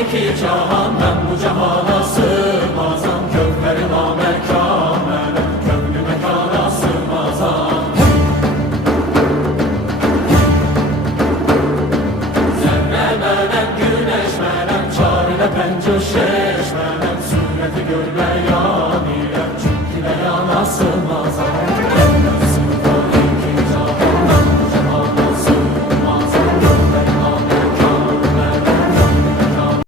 iki cahan, ben bu cahana sığmazam. Kövleri namekâmene, kövlü mekana sığmazam. Zerre melem, güneş melem, çarine pencür şeş melem, sureti görme ya